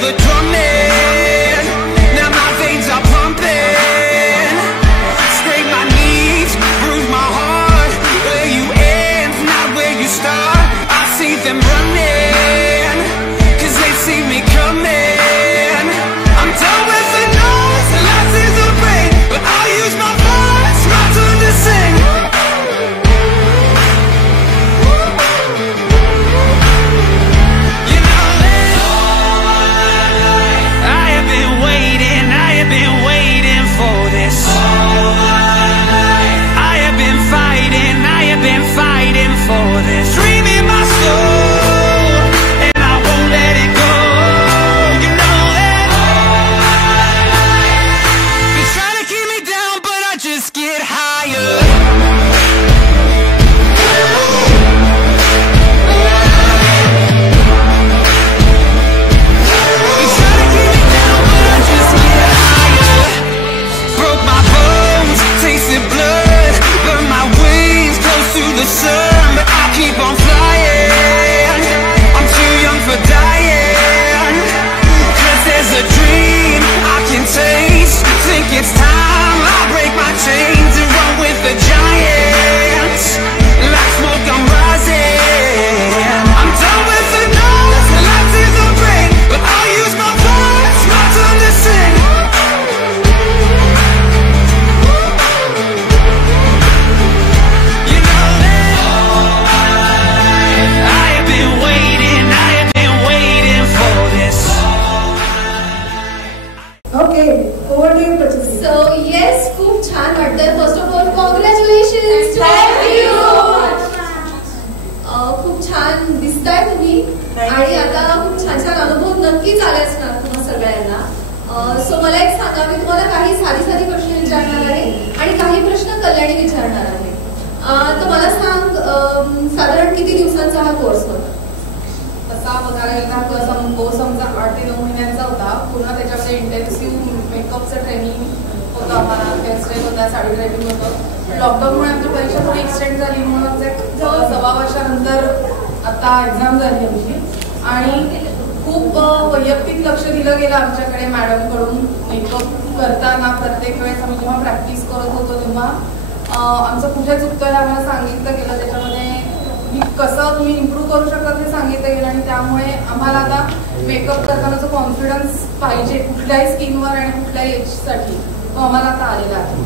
the drumming. Now my veins are pumping. Scrape my knees, bruise my heart. Where you end, not where you start. I see them running, 'cause they see me coming. I'm done with the noise, the last is the rain, but I'll use my voice, my turn to sing. You know that I have been waiting for this. I have been fighting for this. Dream in my soul, and I won't let it go. You know that they try to keep me down, but I just get higher. They try to keep me down, but I just get higher. Broke my bones, tasted blood, burned my wings close to the sun, but I keep on flying. I'm too young for dying, 'cause there's a dream I can taste. Think it's time I break my chains and run with the giants. Like smoke, I'm rising. I'm done with the noise, the lights is the rain, but I'll use my voice, my turn to sing. You know that I have been waiting for this. Okay, over to you, Prachi. So yes, खूप छान वाटतंय. First of all congratulations to you. खूप छान दिसताय तुम्ही आणि आता खूप छान छान अनुभव नक्कीच आले असणार तुम्हा सगळ्यांना. सो मला एक सांगा, मी तुम्हाला काही साधी प्रश्न विचारणार आहे आणि काही प्रश्न कल्याणी विचारणार आहे. तर मला सांग, साधारण किती दिवसांचा हा कोर्स होता? तसा बघायला गेला कोर्स आमचा 8 ते 9 महिन्यांचा होता. पुन्हा त्याच्यामध्ये इंटेन्सिव्ह मेकअपचं ट्रेनिंग होतं, आम्हाला हेअरस्टाईल होता, साडी ड्रायव्हिंग होतं. लॉकडाऊनमुळे आमची परीक्षा थोडी एक्सटेंड झाली, म्हणून आमच्या 6 वर्षानंतर आता एक्झाम झाली आमची. आणि खूप वैयक्तिक लक्ष दिलं गेलं आमच्याकडे मॅडमकडून. मेकअप करताना प्रत्येक वेळेस आम्ही जेव्हा प्रॅक्टिस करत होतो तेव्हा आमचं कुठे चुकतंय आम्हाला सांगितलं गेलं. त्याच्यामध्ये कसं तुम्ही इम्प्रूव्ह करू शकता ते सांगितलं गेलं. आणि त्यामुळे आम्हाला आता मेकअप करताना जो कॉन्फिडन्स पाहिजे कुठल्याही स्किनवर आणि कुठल्याही एजसाठी तो आम्हाला आता आलेला आहे.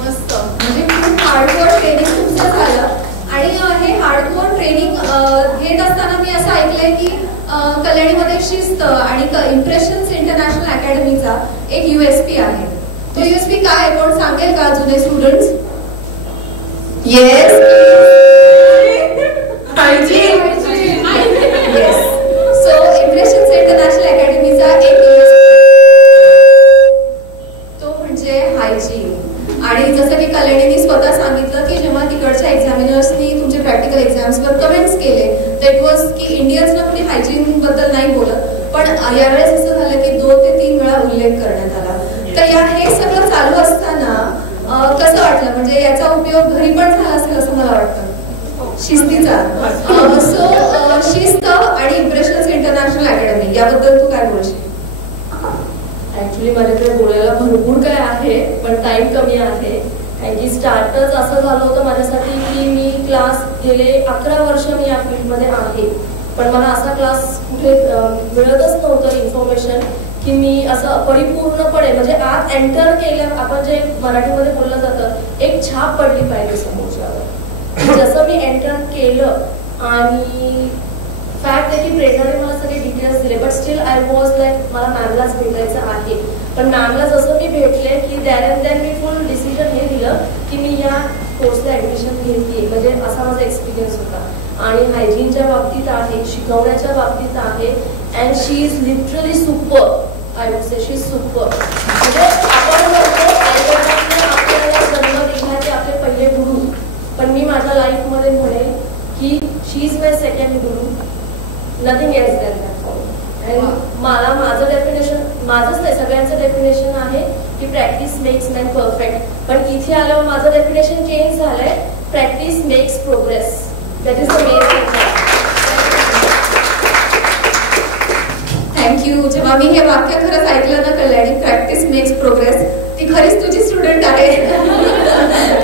मस्त. म्हणजे खूप हार्डकोर ट्रेनिंग तुमचं झालं. आणि हे हार्डकोर ट्रेनिंग घेत असताना मी असं ऐकलंय की कल्याणीमध्ये शिस्त आणि इम्प्रेशन्स इंटरनॅशनल अकॅडमीचा एक USP आहे. तो USP काय आहे, कोण सांगेल का जुने students? Yes, yes. So impressions international अकॅडमीचा एक तो म्हणजे हायजीन. आणि जसं की कल्याणीने स्वतः सांगितलं की जेव्हा तिकडच्या एक्झामिनर्सनी तुमचे प्रॅक्टिकल एक्झाम्सवर कमेंट्स केले तर इट वॉज की इंडियन्सला कुठे हायजीन बद्दल नाही बोलत, पण यावेळेस असं झालं की 2 ते 3 वेळा उल्लेख करण्यात आला. तर हे सगळं चालू असताना कसं वाटलं, म्हणजे याचा उपयोग घरी पण झाला असेल असं मला वाटतं, शिस्तीचा. सो शिस्त आणि इम्प्रेशन्स इंटरनॅशनल अकॅडमी याबद्दल तू काय बोलशील? ऍक्च्युली माझ्याकडे बोलायला भरपूर काय आहे, पण टाइम कमी आहे. कारण की स्टार्टच असं झालं होतं माझ्यासाठी की मी क्लास गेले 11 वर्ष मी या फील्डमध्ये आहे, पण मला असा क्लास कुठे मिळतच नव्हतं इन्फॉर्मेशन की मी असं परिपूर्णपणे म्हणजे आत एंटर केलं. आपण जे मराठीमध्ये बोललं जातं एक छाप पडली पाहिजे समोरच्यावर. जसं मी एंटर केलं आणि फॅक्ट आहे की प्रेरणाने मला सगळे डिटेल्स दिले, but still I was like मला मॅमलाच भेटायचं आहे. पण मॅमला जसं मी भेटले की than and then me full decision हे दिलं की मी या कोर्सला ऍडमिशन घेते. म्हणजे असा माझा एक्सपिरियन्स होता. आणि हायजीनच्या बाबतीत आहे, शिकवण्याच्या बाबतीत आहे. And she is literally super. I would say she is super. म्हणजे आपण म्हणतो आईवडिलांनी आपल्याला जन्म दिला ते आपले पहिले गुरु, पण मी माझ्या लाईफमध्ये म्हणेन की शी is my second Guru. Nothing else than that for me. And मला माझं डेफिनेशन, माझंच नाही सगळ्यांचं डेफिनेशन आहे की प्रॅक्टिस मेक्स मॅन परफेक्ट. पण इथे आल्यावर माझं डेफिनेशन चेंज झालंय, practice makes progress. That is the main thing. Thank you. जेव्हा मी हे वाक्य खरंच ऐकलं ना कल्याणी, प्रॅक्टिस मेक्स प्रोग्रेस, ती खरीच तुझी स्टुडंट आहे.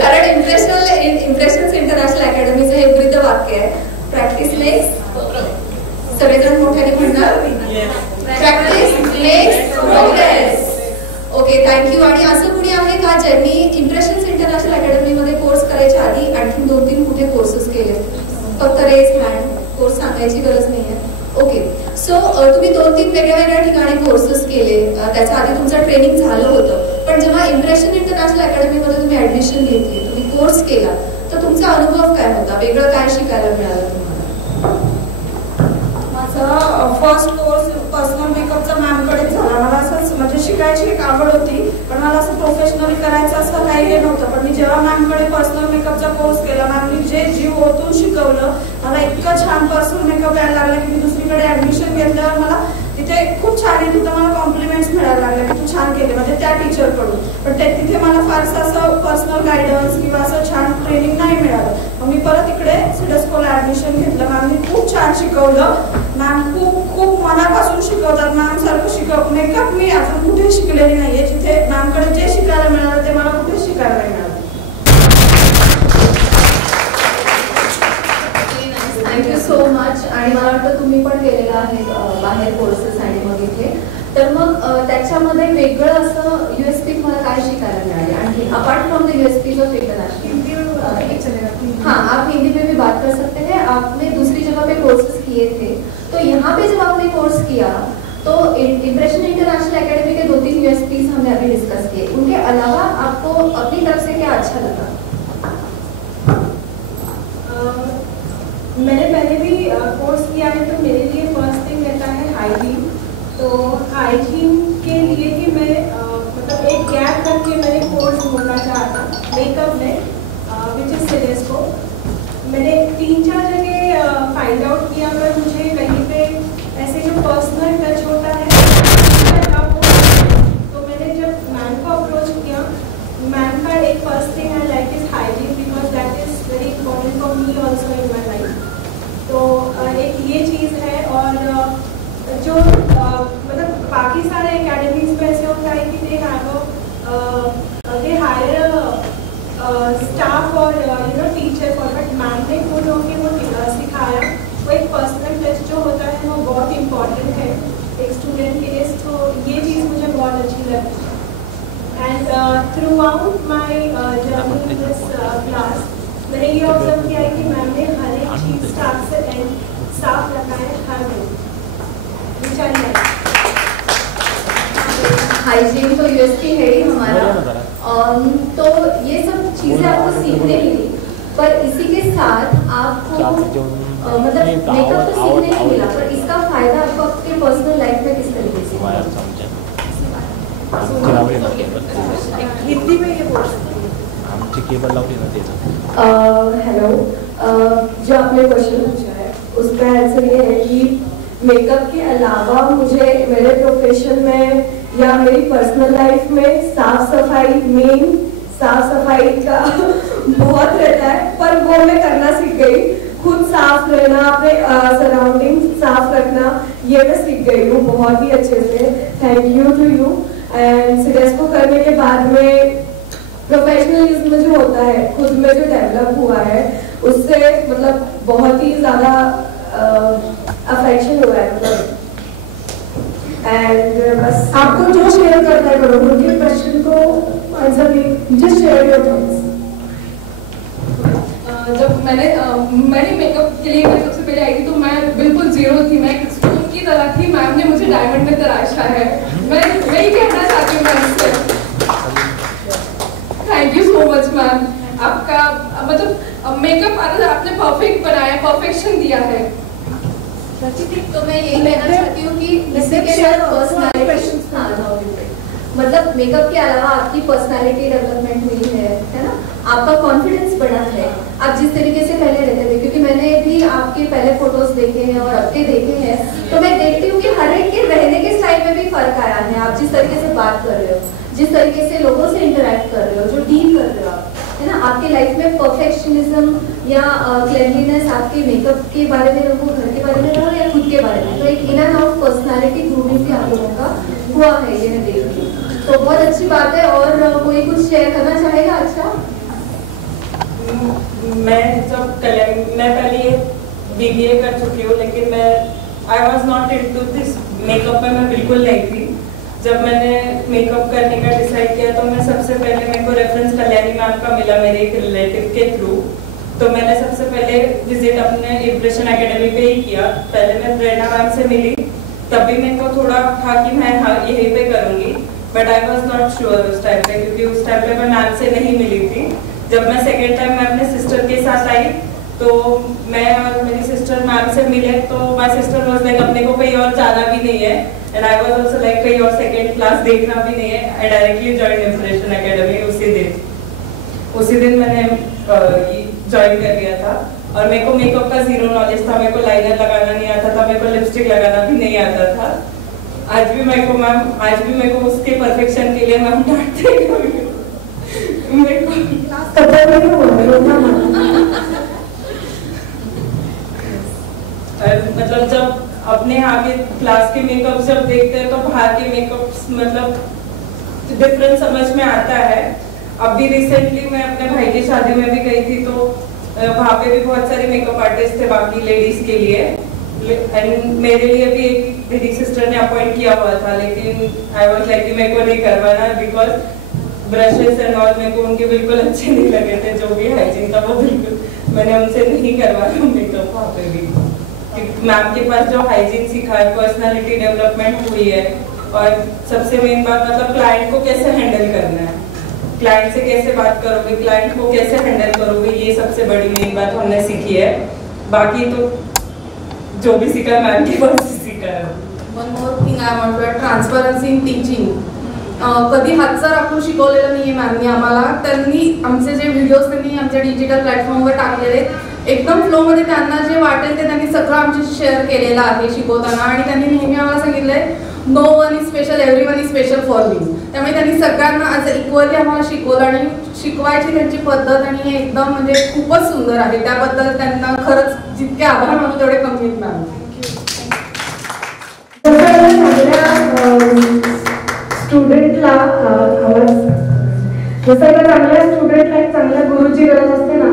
कारण इम्प्रेशन्स इंटरनॅशनल अकॅडमीचं हे वृद्ध वाक्य आहे. प्रॅक्टिस मेक्स, सगळेजण मोठ्याने म्हणणार, practice makes progress. Okay, thank you. आणि असं कुणी आहे का ज्यांनी इम्प्रेशन्स इंटरनॅशनल अकॅडमीमध्ये कोर्स करायच्या आधी आणखी 2-3 कुठे कोर्सेस केले? फक्त रेज हँड, कोर्स सांगायची गरज नाही आहे. ओके, सो तुम्ही 2-3 वेगळ्या ठिकाणी कोर्सेस केले, त्याच्या आधी तुमचं ट्रेनिंग झालं होतं. पण जेव्हा इम्प्रेशन इंटरनॅशनल अकॅडमीमध्ये तुम्ही ऍडमिशन घेतली, तुम्ही कोर्स केला, तर तुमचा अनुभव काय होता? वेगळं काय शिकायला मिळालं तुम्हाला? माझा फर्स्ट कोर्स पर्सनल मेकअपचा मॅमकडेच झाला. मला असंच म्हणजे शिकायची एक आवड होती, पण मला असं प्रोफेशनली करायचं असं काही हे नव्हतं. पण मी जेव्हा मॅमकडे पर्सनल मेकअपचा कोर्स केला, मॅमनी जे जीव ओतून शिकवलं, मला इतकं छान पर्सनल मेकअप यायला लागला की मी दुसरीकडे ऍडमिशन घेतल्यावर मला तिथे खूप छान येत होतं. मला कॉम्प्लिमेंट्स मिळायला लागले की तू छान केले, म्हणजे त्या टीचरकडून. पण तिथे मला फारसं असं पर्सनल गायडन्स किंवा असं छान ट्रेनिंग नाही मिळालं. मग मी परत इकडे सिडस्कोला ऍडमिशन घेतलं. मॅमनी खूप छान शिकवलं. मॅम खूप मनापासून शिकवतात. मॅम सारखं मेकअप मी अजून कुठे शिकलेली नाहीये. जिथे मॅमकडे जे शिकायला मिळालं ते मला कुठे शिकायला नाही मिळालं. Thank you so much. आणि मला वाटतं तुम्ही पण केलेलं आहे बाहेर कोर्सेस आणि मग इथे, तर मग त्याच्यामध्ये वेगळं असं USP मला काय शिकायला मिळाले आणखी apart from the USP of international? हाँ, आप हिंदी में भी बात कर सकते हैं. आपने दूसरी जगह पे कोर्सेज किए थे, तो यहाँ पे जब आपने कोर्स किया तो इम्प्रेशन इंटरनेशनल अकेडमी के 2-3 USPs हमने अभी डिस्कस किए. उनके अलावा आपको अपनी तरफ से क्या अच्छा लगा? मैंने पहले भी कोर्स किया है, तो मेरे लिए फर्स्ट थिंग रहता है हाइजीन. तो हाइजीन के लिए ही मैं मतलब एक गैप करके मैंने कोर्स ढूंढना चाहा था मेकअप में, विच इज सिडेस्को. मैंने 3-4 जगह फाइंड आउट किया, पर मुझे कहीं पे ऐसे जो पर्सनल टच होता है तो मैंने जब मैम को अप्रोच किया, मैम का एक first thing I like is hygiene, because that is very important for me also in my life. तो एक ये चीज़ है. और जो मतलब बाकी सारे एकेडमीज में ऐसे होता है कि दे हायर स्टाफ और टीचर फॉर, बट मैम ने खुद होकर वो सिखाया. वो एक पर्सनल टच जो होता है वो बहुत इम्पॉर्टेंट है एक स्टूडेंट के लिए. तो ये चीज़ मुझे बहुत अच्छी लगी. And throughout my journey in this class मैंने ये ऑब्जर्व किया है कि मैम ने हर एक चीज़ स्टार्ट से एंड साफ रखा है हर दिन. हाइजीन तो USP है ही हमारा. तो ये सब चीज़ें आपको सीखने मिली, पर इसी के साथ आपको मतलब मेकअप तो सीखने नहीं मिला, पर इसका फायदा आपको आपके पर्सनल लाइफ में किस तरीके से? हिंदी में ये बोल सकते हैं. केबल लावली ना त्याचं. हेलो, जो आपने क्वेश्चन पूछा है उसका आंसर ये है कि मेकअप के अलावा मुझे मेरे प्रोफेशन में या मेरी पर्सनल लाइफ में साफ सफाई का बहुत रहता है, पर वो मैं करना सीख गई. खुद साफ रहना, अपने सराउंडिंग साफ रखना, ये मैं सीख गई हूँ बहुत ही अच्छे से. Thank you to you. And CIDESCO करने के बाद में प्रोफेशनलिज्म जो होता है खुद में जो डेवलप हुआ है, उससे मतलब बहुत ही ज़्यादा अफेक्शन हुआ है. मतलब एंड बस आपको जो शेयर करना है करो, उनके क्वेश्चन को answer just share your thoughts. जब मैंने मेकअप के लिए मैं सबसे पहले आई थी, तो मैं बिल्कुल जीरो थी. मैं एक स्टोन की तरह थी. मैम ने मुझे डायमंड में तराशा है. मैं वही कहना चाहती हूँ ma'am say. Thank you so much ma'am. आपका मतलब मेकअप आपने परफेक्ट बनाया, परफेक्शन दिया है. तो मैं यही कहना चाहती हूँ कि इसी के साथ पर्सनालिटी, मतलब मेकअप के अलावा आपकी पर्सनालिटी डेवलपमेंट हुई है ना. आपका कॉन्फिडेंस बढ़ा है. आप जिस तरीके से पहले रहते थे, क्योंकि मैंने भी आपके पहले फोटोज देखे हैं और अब के देखे हैं, तो मैं देखती हूँ कि हर एक के रहने के स्टाइल में भी फर्क आया है. आप जिस तरीके से बात कर रहे हो, जिस तरीके से लोगों से इंटरेक्ट कर रहे हो, जो डील कर रहे हो आप, है ना. आपके लाइफ में परफेक्शनिज्म या क्लेanलीनेस आपके मेकअप के बारे में रहो, घर के बारे में रहो या खुद के बारे बारे में। तो एक in and out personality grooming भी आप लोगों का हुआ है ये मैं देख रही हूँ, तो बहुत अच्छी बात है। और कोई कुछ शेयर करना चाहेगा? अच्छा, मैं पहले BBA कर चुकी हूँ, लेकिन मैं आई was not into this makeup में मैं बिल्कुल नहीं थी। जब मैंने मेकअप करने का डिसाइड किया तो मैं सबसे पहले मेरे को रेफरेंस कल्याणी मैम का मिला मेरे एक रिलेटिव के थ्रू। तो मैंने सबसे पहले विजिट अपने इम्प्रेशन एकेडमी पे ही किया। पहले मैं प्रेरणा मैम से मिली, तब भी मेरे को थोड़ा था कि मैं यहीं पे करूँगी, but I was not sure उस टाइम पे, क्योंकि उस टाइम पे मैं मैम से नहीं मिली थी। जब मैं सेकेंड टाइम मैं अपने सिस्टर के साथ आई तो मैं और मेरी सिस्टर मैम से मिले, तो माय सिस्टर वाज लाइक अपने को कहीं और जाना भी नहीं है, and I was also like कहीं और सेकंड क्लास देखना भी नहीं है। I directly join impression academy उसी दिन मैंने ज्वाइन कर लिया था। और मेरे को मेकअप का जीरो नॉलेज था, मेरे को लाइनर लगाना नहीं आता था, मेरे को लिपस्टिक लगाना भी नहीं आता था। आज भी मेरे को उसके परफेक्शन के लिए मैम डांटते हैं। मेरे को मतलब जब अपने यहाँ के क्लास के मेकअप जब देखते हैं तो बाहर के मेकअप मतलब डिफरेंस समझ में आता है। अभी रिसेंटली मैं अपने भाई की शादी में भी गई थी, तो वहाँ पे भी बहुत सारे मेकअप आर्टिस्ट थे बाकी लेडीज के लिए, एंड मेरे लिए भी एक दीदी सिस्टर ने अपॉइंट किया हुआ था, लेकिन आई वाज लाइक मेरे को नहीं करवाना, बिकॉज ब्रशेस एंड ऑल मेरे को उनके बिल्कुल अच्छे नहीं लगे थे। जो भी हाइजीन था वो बिल्कुल मैंने उनसे नहीं करवाया मेकअप वहाँ पे भी। मैम के पास जो हाइजीन सीखा है, पर्सनालिटी डेवलपमेंट हुई है, और सबसे मेन बात मतलब क्लाइंट को कैसे हैंडल करना है, क्लाइंट से कैसे बात करोगे, क्लाइंट को कैसे हैंडल करोगे, ये सबसे बड़ी मेन बात हमने सीखी है। बाकी तो जो भी सीखा मैम के पास सीखा है। One more thing I want to add, transparency in teaching. कधी हातचा आपण शिकवलेलं नाही आहे मॅमनी आम्हाला. त्यांनी आमचे जे व्हिडिओज त्यांनी आमच्या डिजिटल प्लॅटफॉर्मवर टाकलेले एकदम फ्लोमध्ये त्यांना जे वाटेल ते त्यांनी सगळं आमच्याशी शेअर केलेलं आहे शिकवताना. आणि त्यांनी नेहमी आम्हाला सांगितलंय no one is special, every one is special for me. त्यामुळे त्यांनी सगळ्यांना आज इक्वली आम्हाला शिकवलं आणि शिकवायची त्यांची पद्धत आणि हे एकदम म्हणजे खूपच सुंदर आहे. त्याबद्दल त्यांना खरंच जितके आभार मानू तेवढे कमी आहेत मॅम. स्टुडंटला आवाज, जसं एका चांगल्या स्टुडंटला एक चांगल्या गुरुची गरज असते ना,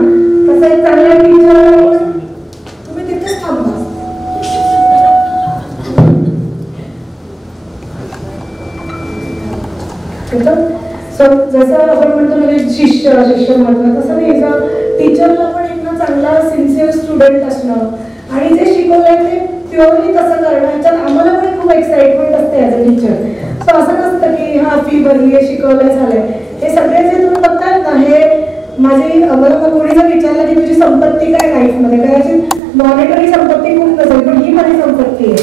तसं एक चांगल्या टीचर. तुम्ही तिथेच थांबा. जसं आपण म्हणतो म्हणजे शिष्य महत्व, तसं नाही टीचरला पण एक ना चांगला सिन्सिअर स्टुडंट असणं आणि जे शिकवलंय ते प्युअरली तसं करणं, ह्याच्यात आम्हाला पण खूप एक्साइटमेंट असते ॲज अ टीचर. सो असं नसतं की हा फी भरली आहे शिकवलंय झालंय. हे सगळे जे तुम्ही बघतायत ना, हे मला कोणी जर विचारलं की तुझी संपत्ती काय लाईफमध्ये, कदाचित मॉनिटरी संपत्ती खूप नसेल, पण ही माझी संपत्ती आहे.